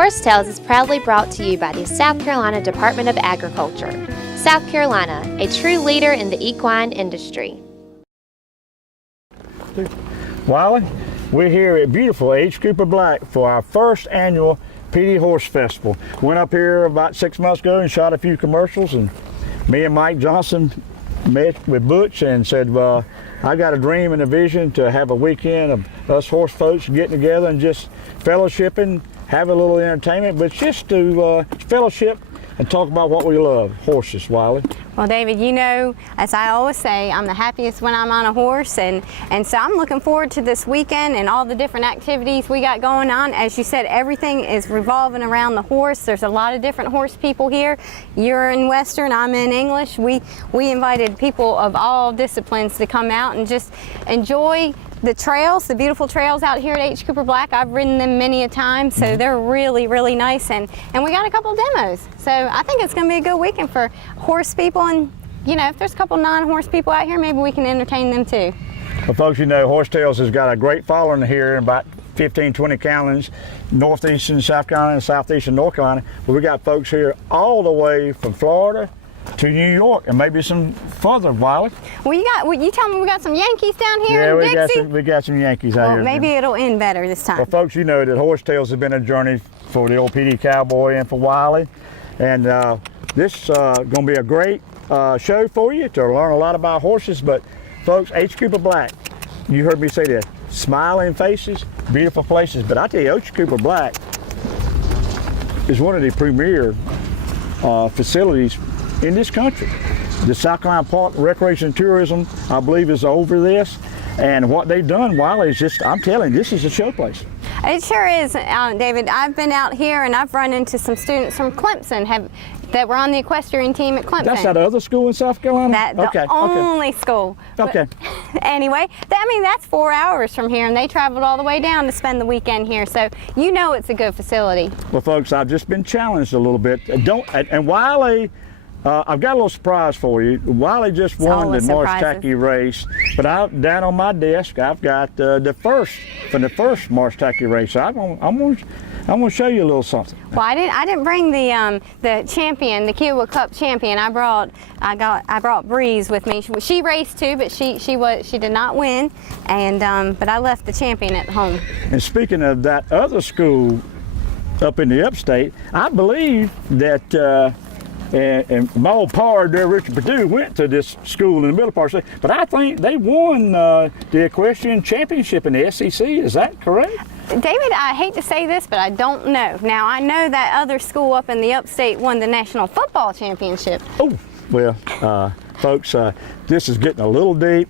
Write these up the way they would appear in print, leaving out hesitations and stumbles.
Horse Tales is proudly brought to you by the South Carolina Department of Agriculture. South Carolina, a true leader in the equine industry. Wiley, we're here at beautiful H. Cooper Black for our first annual Pee Dee Horse Festival. Went up here about 6 months ago and shot a few commercials, and me and Mike Johnson met with Butch and said, well, I got a dream and a vision to have a weekend of us horse folks getting together and just fellowshipping, have a little entertainment, but just to fellowship and talk about what we love, horses, Wiley. Well, David, you know, as I always say, I'm the happiest when I'm on a horse, and so I'm looking forward to this weekend and all the different activities we got going on. As you said, everything is revolving around the horse. There's a lot of different horse people here. You're in Western, I'm in English. We invited people of all disciplines to come out and just enjoy the trails, the beautiful trails out here at H. Cooper Black. I've ridden them many a time, so they're really, really nice, and we got a couple demos. So I think it's going to be a good weekend for horse people, and you know, if there's a couple non-horse people out here, maybe we can entertain them too. Well, folks, you know, Horse Tales has got a great following here in about 15, 20 counties, northeastern South Carolina and southeastern North Carolina. But we got folks here all the way from Florida to New York, and maybe some further, Wiley. Well, you tell me we got some Yankees down here in Dixie? We got some Yankees out here. Maybe it'll end better this time. Well, folks, you know that Horse Tales has been a journey for the old Pee Dee Cowboy and for Wiley, and this is going to be a great show for you to learn a lot about horses. But folks, H. Cooper Black, you heard me say that, smiling faces, beautiful places, but I tell you, H. Cooper Black is one of the premier facilities in this country. The South Carolina Park Recreation and Tourism, I believe, is over this, and what they've done, Wiley, is just, I'm telling you, this is a show place. It sure is, David. I've been out here and I've run into some students from Clemson that were on the equestrian team at Clemson. That's that other school in South Carolina? The only school. Okay. But anyway, I mean, that's 4 hours from here, and they traveled all the way down to spend the weekend here, so you know it's a good facility. Well, folks, I've just been challenged a little bit. And Wiley, I've got a little surprise for you. Wiley just won the Marsha race, but down on my desk, I've got the first Marsha race. So I'm going to show you a little something. Well, I didn't bring the champion, the Kiowa Cup champion. I brought Breeze with me. She raced too, but she did not win, and but I left the champion at home. And speaking of that other school up in the upstate, I believe that. And my old pard there, Richard Perdue, went to this school in the middle part of the state, but I think they won the equestrian championship in the SEC. Is that correct? David, I hate to say this, but I don't know. Now, I know that other school up in the upstate won the National Football Championship. Oh, well, folks, this is getting a little deep.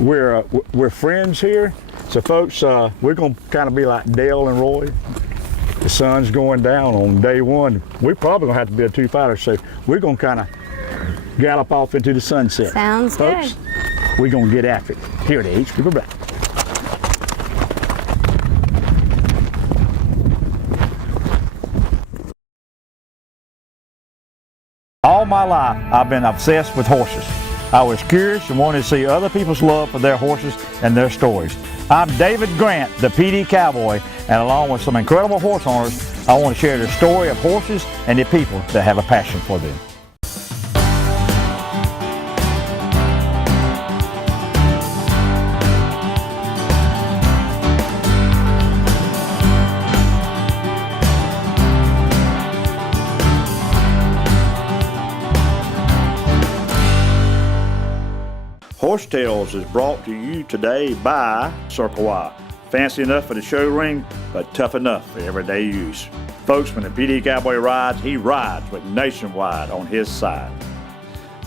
We're friends here, so folks, we're going to kind of be like Dale and Roy. The sun's going down on day one. We're probably going to have to be a two-fighter, so we're going to kind of gallop off into the sunset. Sounds folks, good. We're going to get after it here at H. Cooper Black. All my life, I've been obsessed with horses. I was curious and wanted to see other people's love for their horses and their stories. I'm David Grant, the Pee Dee Cowboy, and along with some incredible horse owners, I want to share the story of horses and the people that have a passion for them. Horse Tales is brought to you today by Circle Y. Fancy enough for the show ring, but tough enough for everyday use. Folks, when the Pee Dee Cowboy rides, he rides with Nationwide on his side.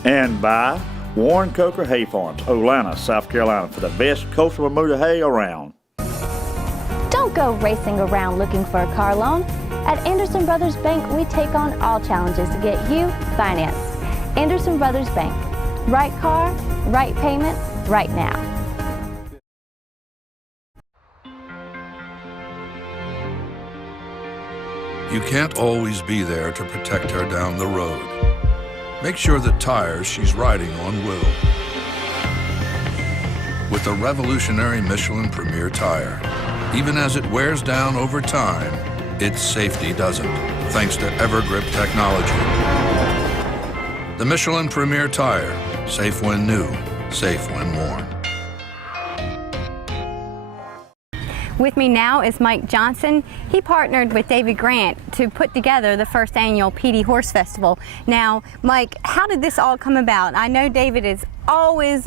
And by Warren Coker Hay Farms, Olathe, South Carolina, for the best coastal Bermuda hay around. Don't go racing around looking for a car loan. At Anderson Brothers Bank, we take on all challenges to get you financed. Anderson Brothers Bank. Right car, right payment, right now. You can't always be there to protect her down the road. Make sure the tires she's riding on will. With the revolutionary Michelin Premier Tire, even as it wears down over time, its safety doesn't, thanks to Evergrip technology. The Michelin Premier Tire, safe when new, safe when worn. With me now is Mike Johnson. He partnered with David Grant to put together the first annual Pee Dee Horse Festival. Now, Mike, how did this all come about? I know David is always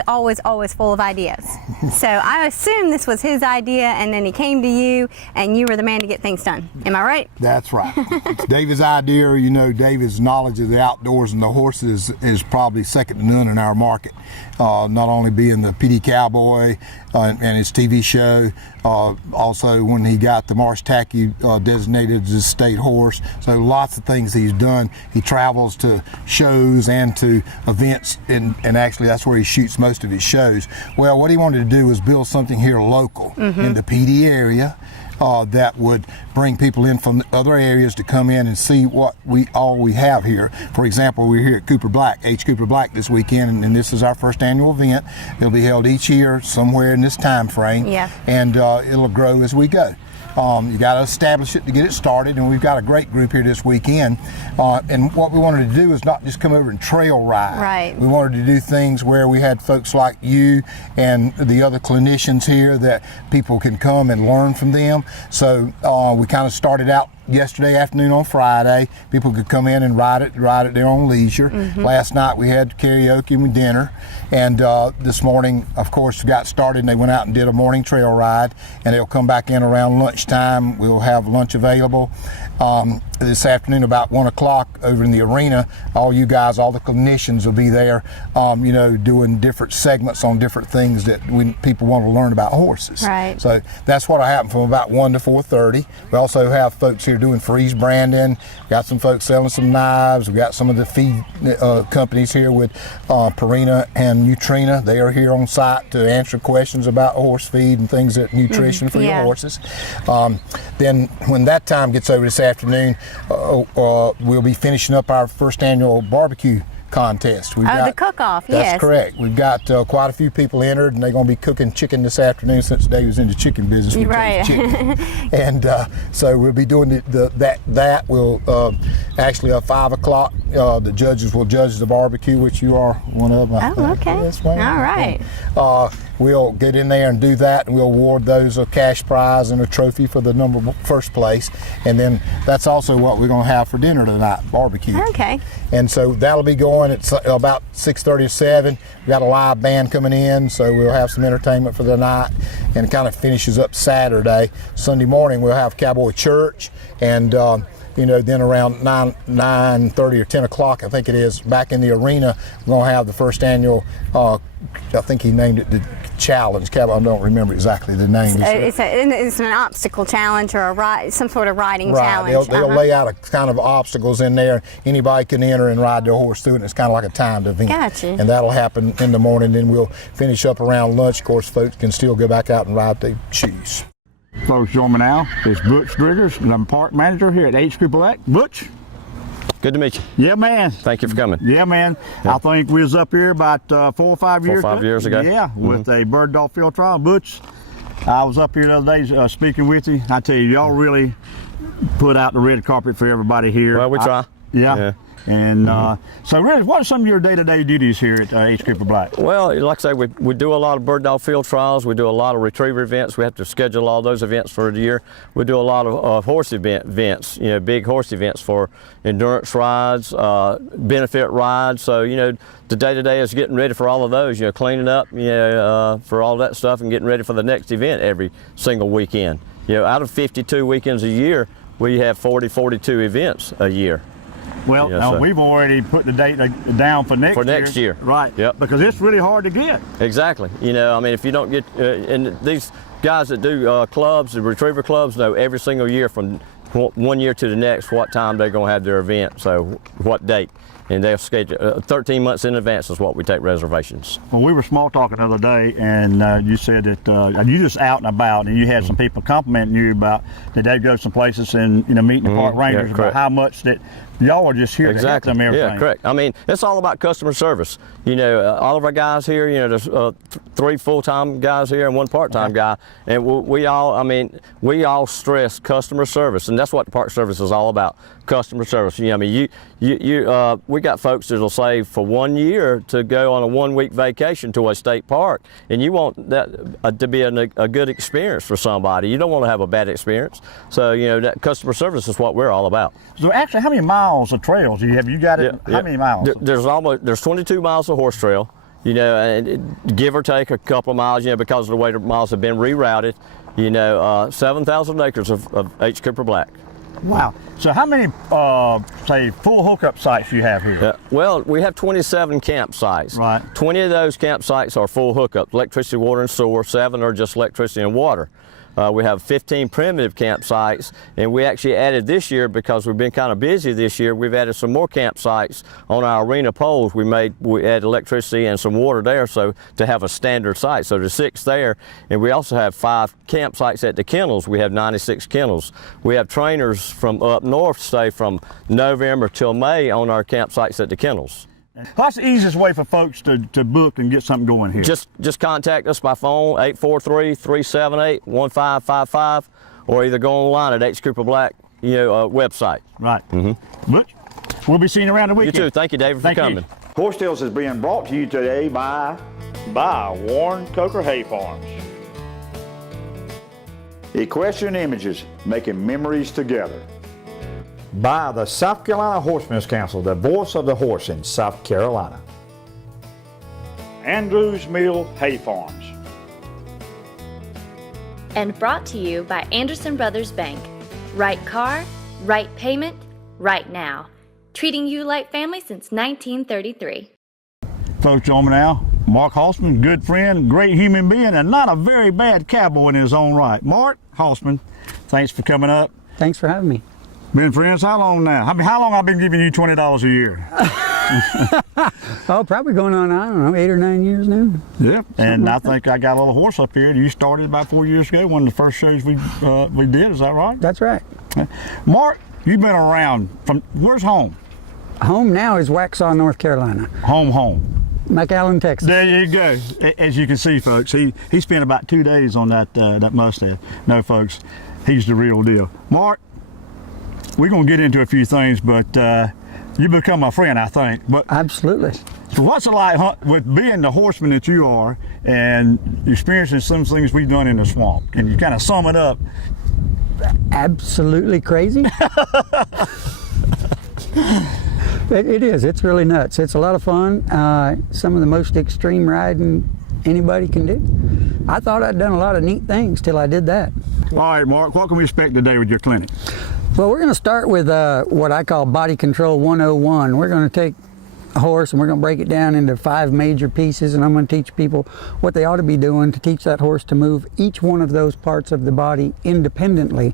full of ideas. So I assume this was his idea, and then he came to you, and you were the man to get things done. Am I right? That's right. It's David's idea. You know, David's knowledge of the outdoors and the horses is probably second to none in our market. Not only being the Pee Dee Cowboy and his TV show, also when he got the Marsh Tacky designated as a state horse. So lots of things he's done. He travels to shows and to events, and actually that's where he shoots most of his shows. Well, what he wanted to do was build something here local in the Pee Dee area that would bring people in from other areas to come in and see what we have here. For example, we're here at Cooper Black, H. Cooper Black this weekend, and this is our first annual event. It'll be held each year somewhere in this time frame, and it'll grow as we go. You got to establish it to get it started, and we've got a great group here this weekend. And what we wanted to do is not just come over and trail ride. Right. We wanted to do things where we had folks like you and the other clinicians here that people can come and learn from them. So we kind of started out yesterday afternoon on Friday. People could come in and ride at their own leisure. Last night we had karaoke and dinner, and this morning, of course, got started and they went out and did a morning trail ride, and they'll come back in around lunchtime. We'll have lunch available. This afternoon about 1 o'clock over in the arena, all you guys, all the clinicians will be there, you know, doing different segments on different things that people want to learn about horses. Right. So that's what'll happen from about 1 to 4:30. We also have folks here doing freeze branding. Got some folks selling some knives. We got some of the feed companies here with Purina and Nutrina. They are here on site to answer questions about horse feed and things that nutrition for your horses. Then when that time gets over this afternoon, we'll be finishing up our first annual barbecue contest. The cook-off, yes. That's correct. We've got quite a few people entered, and they're going to be cooking chicken this afternoon since Dave was in the chicken business. Right. Chicken. And so we'll be doing that. We'll actually at 5 o'clock, the judges will judge the barbecue, which you are one of them. Oh, okay. That's right. All right. We'll get in there and do that, and we'll award those a cash prize and a trophy for the first place. And then that's also what we're going to have for dinner tonight, barbecue. Okay. And so that'll be going at about 6:30 to 7. We've got a live band coming in, so we'll have some entertainment for the night, and it kind of finishes up Saturday. Sunday morning we'll have Cowboy Church, and you know, then around 9:30 or 10 o'clock, I think it is, back in the arena, we're going to have the first annual, I think he named it the challenge. I don't remember exactly the name. It's an obstacle challenge or some sort of riding challenge. They'll lay out a kind of obstacles in there. Anybody can enter and ride their horse through it, and it's kind of like a timed event. Gotcha. And that'll happen in the morning, then we'll finish up around lunch. Of course, folks can still go back out and ride if they choose. Folks, join me now. It's Butch Driggers, and I'm park manager here at H. Cooper Black. Butch? Good to meet you. Yeah, man. Thank you for coming. Yeah, man. Yeah. I think we was up here about 4 or 5 years ago. 4 or 5 years ago. Yeah, with a bird dog field trial. Butch, I was up here the other day speaking with you. I tell you, y'all really put out the red carpet for everybody here. Well, we try. Yeah. And so, really, what are some of your day-to-day duties here at H. Cooper Black? Well, like I say, we do a lot of bird dog field trials. We do a lot of retriever events. We have to schedule all those events for the year. We do a lot of horse events, you know, big horse events for endurance rides, benefit rides. So, you know, the day-to-day is getting ready for all of those, you know, cleaning up, you know, for all that stuff and getting ready for the next event every single weekend. You know, out of 52 weekends a year, we have 42 events a year. Well, yes, we've already put the date down for next year. Right. Yep. Because it's really hard to get. Exactly. You know, I mean, if you don't get, and these guys that do clubs, the retriever clubs, know every single year from 1 year to the next what time they're going to have their event, so what date. And they'll schedule 13 months in advance is what we take reservations. Well, we were small talking the other day, and you said that you just out and about, and you had some people complimenting you about that they'd go some places and, you know, meeting the park rangers about how much that y'all are just here to help them everything. Yeah, correct. I mean, it's all about customer service. You know, all of our guys here, you know, there's 3 full-time guys here and 1 part-time guy, and we all stress customer service, and that's what the Park Service is all about, customer service. You know, I mean, we got folks that'll save for 1 year to go on a 1-week vacation to a state park, and you want that to be a good experience for somebody. You don't want to have a bad experience. So, you know, that customer service is what we're all about. So actually, how many miles of trails do you have? You got it? How many miles? There's 22 miles of horse trail. You know, and give or take a couple of miles, you know, because of the way the miles have been rerouted, you know, 7,000 acres of H. Cooper Black. Wow. So how many, say, full hookup sites do you have here? Well, we have 27 campsites. Right. 20 of those campsites are full hookup, electricity, water, and sewer. 7 are just electricity and water. We have 15 primitive campsites, and we actually added this year, because we've been kind of busy this year, we've added some more campsites on our arena poles. We added electricity and some water there, so to have a standard site. So there's 6 there, and we also have 5 campsites at the kennels. We have 96 kennels. We have trainers from up north stay from November till May on our campsites at the kennels. What's the easiest way for folks to book and get something going here? Just contact us by phone, 843-378-1555, or either go online at H. Cooper Black, you know, website. Right. Butch, we'll be seeing you around the weekend. You too. Thank you, David, for coming. Horse Tales is being brought to you today by Warren Coker Hay Farms. Equestrian Images, making memories together. By the South Carolina Horsemen's Council, the voice of the horse in South Carolina. Andrews Mill Hay Farms. And brought to you by Anderson Brothers Bank. Right car, right payment, right now. Treating you like family since 1933. Folks, join me now. Mark Hoffman, good friend, great human being, and not a very bad cowboy in his own right. Mark Hoffman, thanks for coming up. Thanks for having me. Been friends how long now? How long I've been giving you $20 a year? Oh, probably going on, I don't know, 8 or 9 years now. Yep, and I think I got a little horse up here. You started about 4 years ago, one of the first shows we did, is that right? That's right. Mark, you've been around from, where's home? Home now is Waxhaw, North Carolina. Home. McAllen, Texas. There you go. As you can see, folks, he spent about 2 days on that mustache. No, folks, he's the real deal. Mark, we're going to get into a few things, but you become my friend, I think. But absolutely. So what's it like with being the horseman that you are and experiencing some things we've done in the swamp? Can you kind of sum it up? Absolutely crazy. It is. It's really nuts. It's a lot of fun. Some of the most extreme riding anybody can do. I thought I'd done a lot of neat things till I did that. All right, Mark, what can we expect today with your clinic? Well, we're going to start with what I call Body Control 101. We're going to take a horse and we're going to break it down into 5 major pieces, and I'm going to teach people what they ought to be doing to teach that horse to move each one of those parts of the body independently,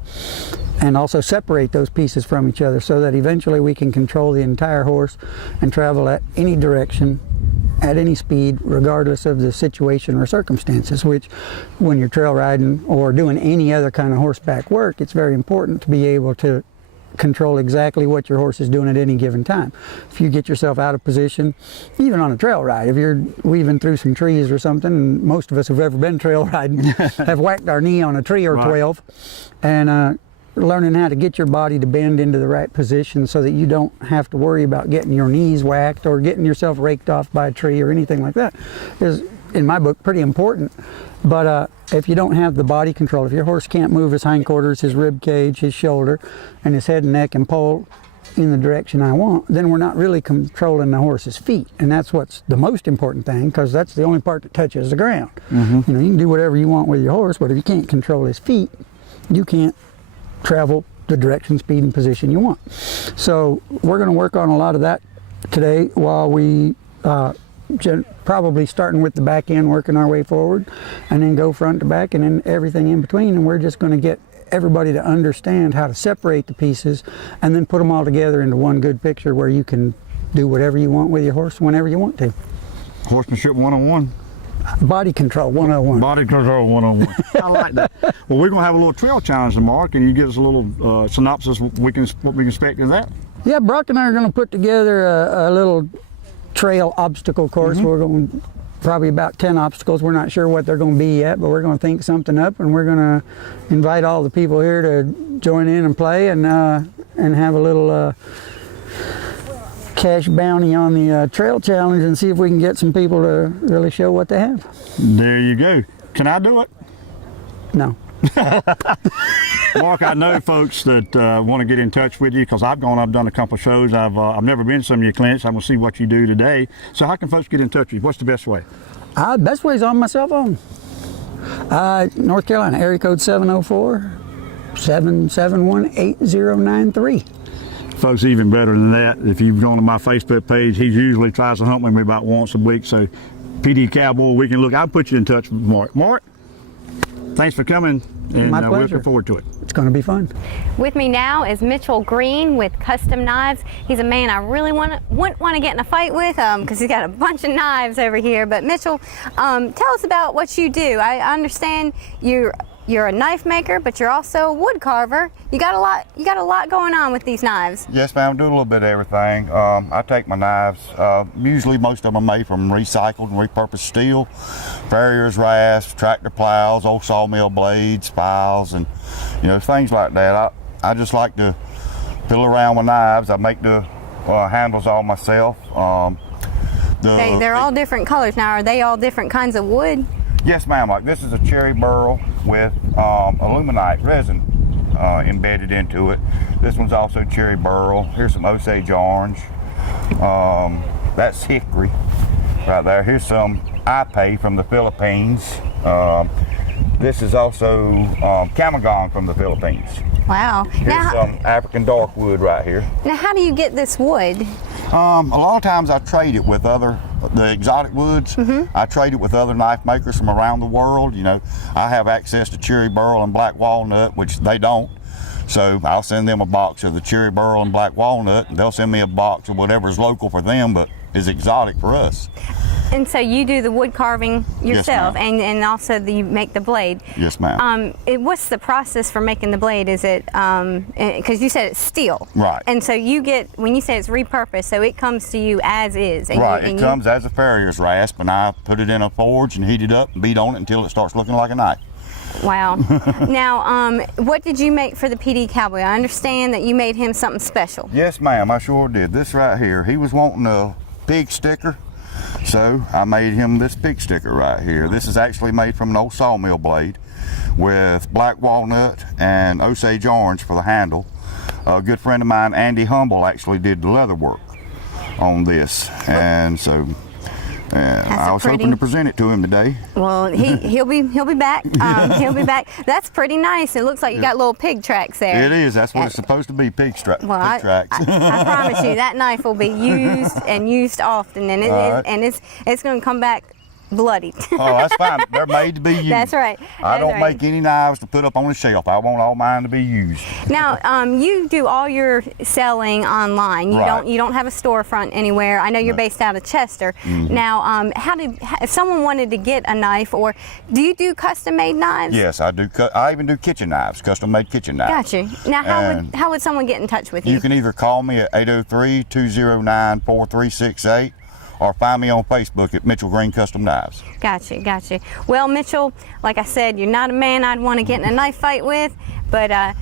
and also separate those pieces from each other so that eventually we can control the entire horse and travel at any direction, at any speed, regardless of the situation or circumstances, which when you're trail riding or doing any other kind of horseback work, it's very important to be able to control exactly what your horse is doing at any given time. If you get yourself out of position, even on a trail ride, if you're weaving through some trees or something, and most of us who've ever been trail riding have whacked our knee on a tree or 12, and learning how to get your body to bend into the right position so that you don't have to worry about getting your knees whacked or getting yourself raked off by a tree or anything like that is, in my book, pretty important. But if you don't have the body control, if your horse can't move his hindquarters, his rib cage, his shoulder, and his head and neck and pole in the direction I want, then we're not really controlling the horse's feet. And that's what's the most important thing, because that's the only part that touches the ground. You know, you can do whatever you want with your horse, but if you can't control his feet, you can't travel the direction, speed, and position you want. So we're going to work on a lot of that today while we probably starting with the back end, working our way forward, and then go front to back and then everything in between. And we're just going to get everybody to understand how to separate the pieces and then put them all together into one good picture where you can do whatever you want with your horse whenever you want to. Horsemanship 101. Body Control 101. Body Control 101. I like that. Well, we're going to have a little trail challenge, Mark, and you give us a little synopsis what we can expect of that. Yeah, Brock and I are going to put together a little trail obstacle course. We're going to probably about 10 obstacles. We're not sure what they're going to be yet, but we're going to think something up, and we're going to invite all the people here to join in and play and have a little cash bounty on the trail challenge and see if we can get some people to really show what they have. There you go. Can I do it? No. Mark, I know folks that want to get in touch with you because I've done a couple of shows. I've never been to some of your clinics. I'm going to see what you do today. So how can folks get in touch with you? What's the best way? Best way is on my cell phone. North Carolina, area code 704-771-8093. Folks, even better than that, if you've gone to my Facebook page, he usually tries to hunt with me about once a week. So Pee Dee Cowboy, we can look. I'll put you in touch with Mark. Mark, thanks for coming, and My we're pleasure. looking forward to it. It's going to be fun. With me now is Mitchell Greene with Custom Knives. He's a man I really wouldn't want to get in a fight with because he's got a bunch of knives over here. But Mitchell, tell us about what you do. I understand you're a knife maker, but you're also a wood carver. You got a lot going on with these knives. Yes, ma'am. I do a little bit of everything. I take my knives. Usually, most of them are made from recycled and repurposed steel, farriers, rasps, tractor plows, old sawmill blades, files, and things like that. I just like to fiddle around with knives. I make the handles all myself. They're all different colors. Now, are they all different kinds of wood? Yes, ma'am. Like this is a cherry burl with aluminite resin embedded into it. This one's also cherry burl. Here's some Osage orange. That's hickory right there. Here's some ipe from the Philippines. This is also camagong from the Philippines. Wow. Here's some African dark wood right here. Now, how do you get this wood? A lot of times I trade it with the exotic woods. I trade it with other knife makers from around the world. I have access to cherry burl and black walnut, which they don't. So I'll send them a box of the cherry burl and black walnut, and they'll send me a box of whatever's local for them, but is exotic for us. And so you do the wood carving yourself, yes, and also you make the blade. Yes, ma'am. What's the process for making the blade? Is it because you said it's steel, right? And so when you say it's repurposed, so it comes to you as is, and right? It comes as a farrier's rasp, and I put it in a forge and heat it up and beat on it until it starts looking like a knife. Wow. Now, what did you make for the Pee Dee Cowboy? I understand that you made him something special. Yes, ma'am. I sure did. This right here. He was wanting a pig sticker. So I made him this pig sticker right here. This is actually made from an old sawmill blade with black walnut and Osage orange for the handle. A good friend of mine, Andy Humble, actually did the leather work on this, and so I was hoping to present it to him today. Well, he'll be back. He'll be back. That's pretty nice. It looks like you got little pig tracks there. It is. That's what it's supposed to be. Pig tracks. I promise you, that knife will be used and used often, and it's going to come back bloody. Oh, that's fine. They're made to be used. That's right. I don't make any knives to put up on a shelf. I want all mine to be used. Now, you do all your selling online. You don't have a storefront anywhere. I know you're based out of Chester. Now, if someone wanted to get a knife, or do you do custom-made knives? Yes, I do. I even do kitchen knives, custom-made kitchen knives. Gotcha. Now, how would someone get in touch with you? You can either call me at 803-209-4368. or find me on Facebook at Mitchell Greene Custom Knives. Gotcha. Well, Mitchell, like I said, you're not a man I'd want to get in a knife fight with, but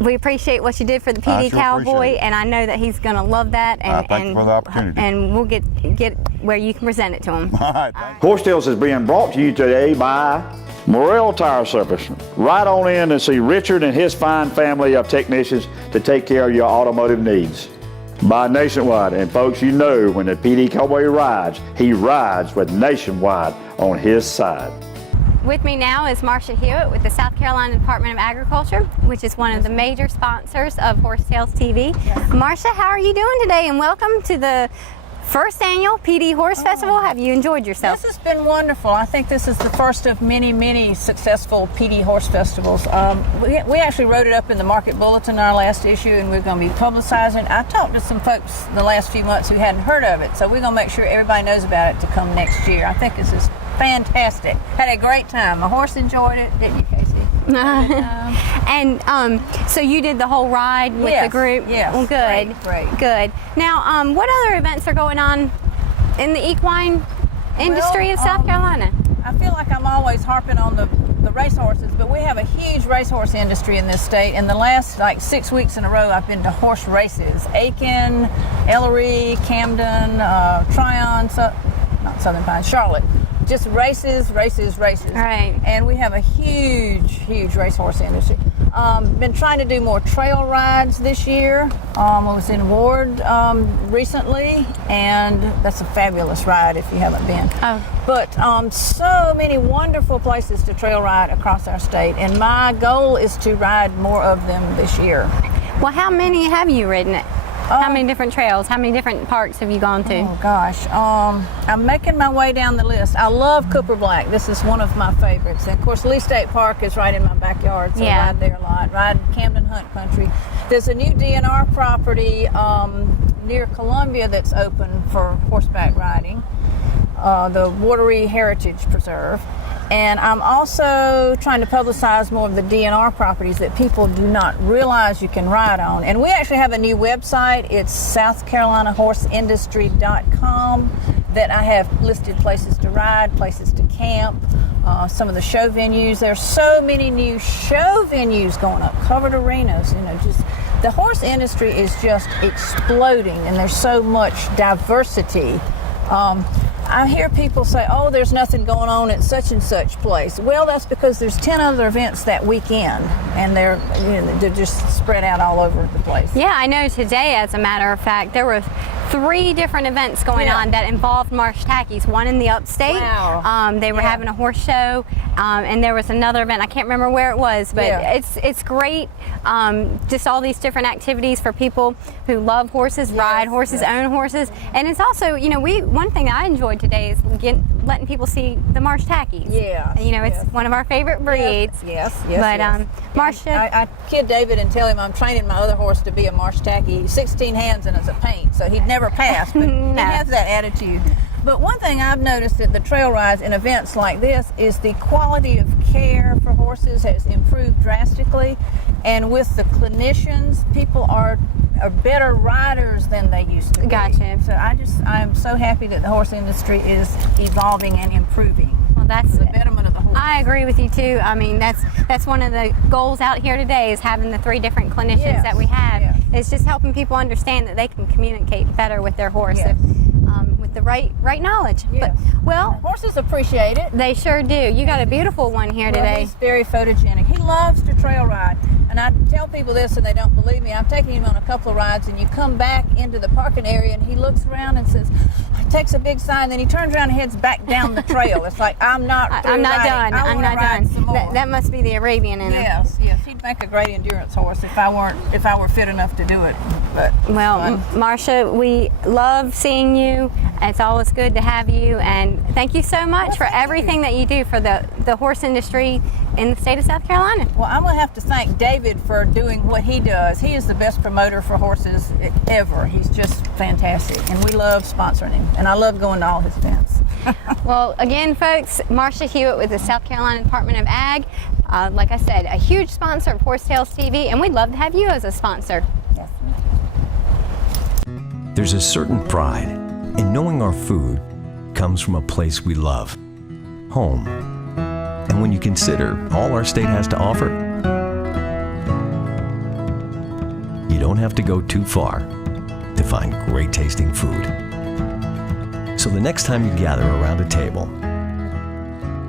we appreciate what you did for the Pee Dee Cowboy, and I know that he's going to love that. And thank you for the opportunity. And we'll get where you can present it to him. All right, thank Horse Tales is being brought to you today by Morrell Tire Service. Right on in and see Richard and his fine family of technicians to take care of your automotive needs. By Nationwide, and folks, you know when the Pee Dee Cowboy rides, he rides with Nationwide on his side. With me now is Marsha Hewitt with the South Carolina Department of Agriculture, which is one of the major sponsors of Horse Tales TV. Yes. Marsha, how are you doing today? And welcome to the first annual Pee Dee Horse Festival. Have you enjoyed yourself? This has been wonderful. I think this is the first of many successful Pee Dee Horse Festivals. We actually wrote it up in the Market Bulletin in our last issue, and we're going to be publicizing. I talked to some folks the last few months who hadn't heard of it, so we're going to make sure everybody knows about it to come next year. I think this is fantastic. Had a great time. My horse enjoyed it, didn't you, Casey? And so you did the whole ride with the group? Yes. Well, good. Great. Good. Now, what other events are going on in the equine industry of South Carolina? I feel like I'm always harping on the racehorses, but we have a huge racehorse industry in this state. In the last 6 weeks in a row, I've been to horse races. Aiken, Ellery, Camden, Tryon, not Southern Pines, Charlotte. Just races. Right. And we have a huge racehorse industry. Been trying to do more trail rides this year. I was in Ward recently, and that's a fabulous ride if you haven't been. Oh. But so many wonderful places to trail ride across our state, and my goal is to ride more of them this year. Well, how many have you ridden? How many different trails? How many different parks have you gone to? Oh gosh, I'm making my way down the list. I love Cooper Black. This is one of my favorites. And of course, Lee State Park is right in my backyard, so I ride there a lot. Ride Camden Hunt Country. There's a new DNR property near Columbia that's open for horseback riding, the Watery Heritage Preserve. And I'm also trying to publicize more of the DNR properties that people do not realize you can ride on. And we actually have a new website. It's southcarolinaHorseIndustry.com that I have listed places to ride, places to camp, some of the show venues. There's so many new show venues going up, covered arenas, just the horse industry is just exploding, and there's so much diversity. I hear people say, oh, there's nothing going on at such and such place. Well, that's because there's 10 other events that weekend, and they're just spread out all over the place. Yeah, I know today, as a matter of fact, there were 3 different events going on that involved Marsh Tackies. One in the upstate. Wow. They were having a horse show, and there was another event. I can't remember where it was, but it's great. Just all these different activities for people who love horses, ride horses, own horses, and it's also, one thing I enjoyed today is letting people see the Marsh Tackies. Yeah. It's one of our favorite breeds. Yes. But Marsha, I kid David and tell him I'm training my other horse to be a Marsh Tacky. He's 16 hands and it's a paint, so he'd never pass, but he has that attitude. But one thing I've noticed at the trail rides and events like this is the quality of care for horses has improved drastically, and with the clinicians, people are better riders than they used to be. Gotcha. So I'm so happy that the horse industry is evolving and improving. Well, that's the betterment of the horse. I agree with you too. I mean, that's one of the goals out here today is having the 3 different clinicians that we have. Yes. It's just helping people understand that they can communicate better with their horse with the right knowledge. Yes. But, well, horses appreciate it. They sure do. You got a beautiful one here today. He's very photogenic. He loves to trail ride. And I tell people this and they don't believe me. I'm taking him on a couple of rides, and you come back into the parking area and he looks around and says, takes a big sign, then he turns around and heads back down the trail. It's like, I'm not done. I'm not done. Some more. That must be the Arabian in him. Yes. He'd make a great endurance horse if I were fit enough to do it. But Marsha, we love seeing you. It's always good to have you, and thank you so much for everything that you do for the horse industry in the state of South Carolina. Well, I'm going to have to thank David for doing what he does. He is the best promoter for horses ever. He's just fantastic, and we love sponsoring him, and I love going to all his events. Well, again, folks, Marsha Hewitt with the South Carolina Department of Ag. Like I said, a huge sponsor of Horse Tales TV, and we'd love to have you as a sponsor. Yes. There's a certain pride in knowing our food comes from a place we love, home. And when you consider all our state has to offer, you don't have to go too far to find great tasting food. So the next time you gather around a table,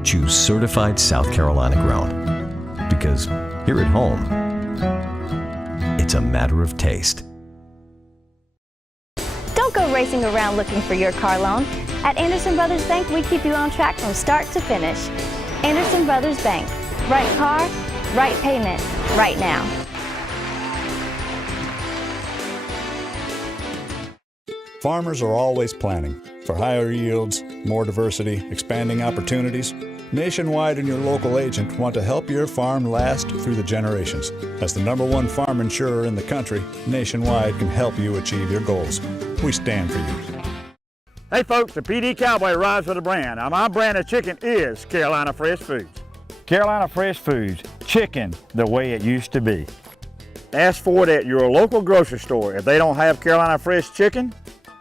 choose certified South Carolina grown, because here at home, it's a matter of taste. Don't go racing around looking for your car loan. At Anderson Brothers Bank, we keep you on track from start to finish. Anderson Brothers Bank. Right car, right payment, right now. Farmers are always planning for higher yields, more diversity, expanding opportunities. Nationwide and your local agent want to help your farm last through the generations. As the #1 farm insurer in the country, Nationwide can help you achieve your goals. We stand for you. Hey folks, the Pee Dee Cowboy rides with a brand. Now my brand of chicken is Carolina Fresh Foods. Carolina Fresh Foods, chicken the way it used to be. Ask for it at your local grocery store. If they don't have Carolina Fresh chicken,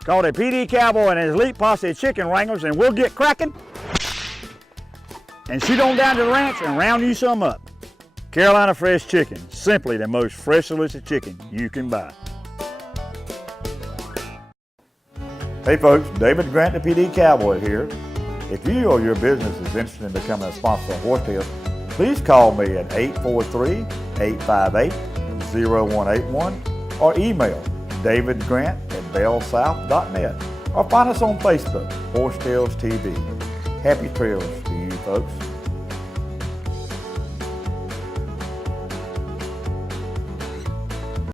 Call the Pee Dee Cowboy and his elite posse of chicken wranglers, and we'll get cracking and shoot on down to the ranch and round you some up. Carolina Fresh Chicken, simply the most fresh, delicious chicken you can buy. Hey folks, David Grant, the Pee Dee Cowboy here. If you or your business is interested in becoming a sponsor of Horsetails, please call me at 843-858-0181 or email davidgrant@bellsouth.net or find us on Facebook, Horsetails TV. Happy trails to you folks.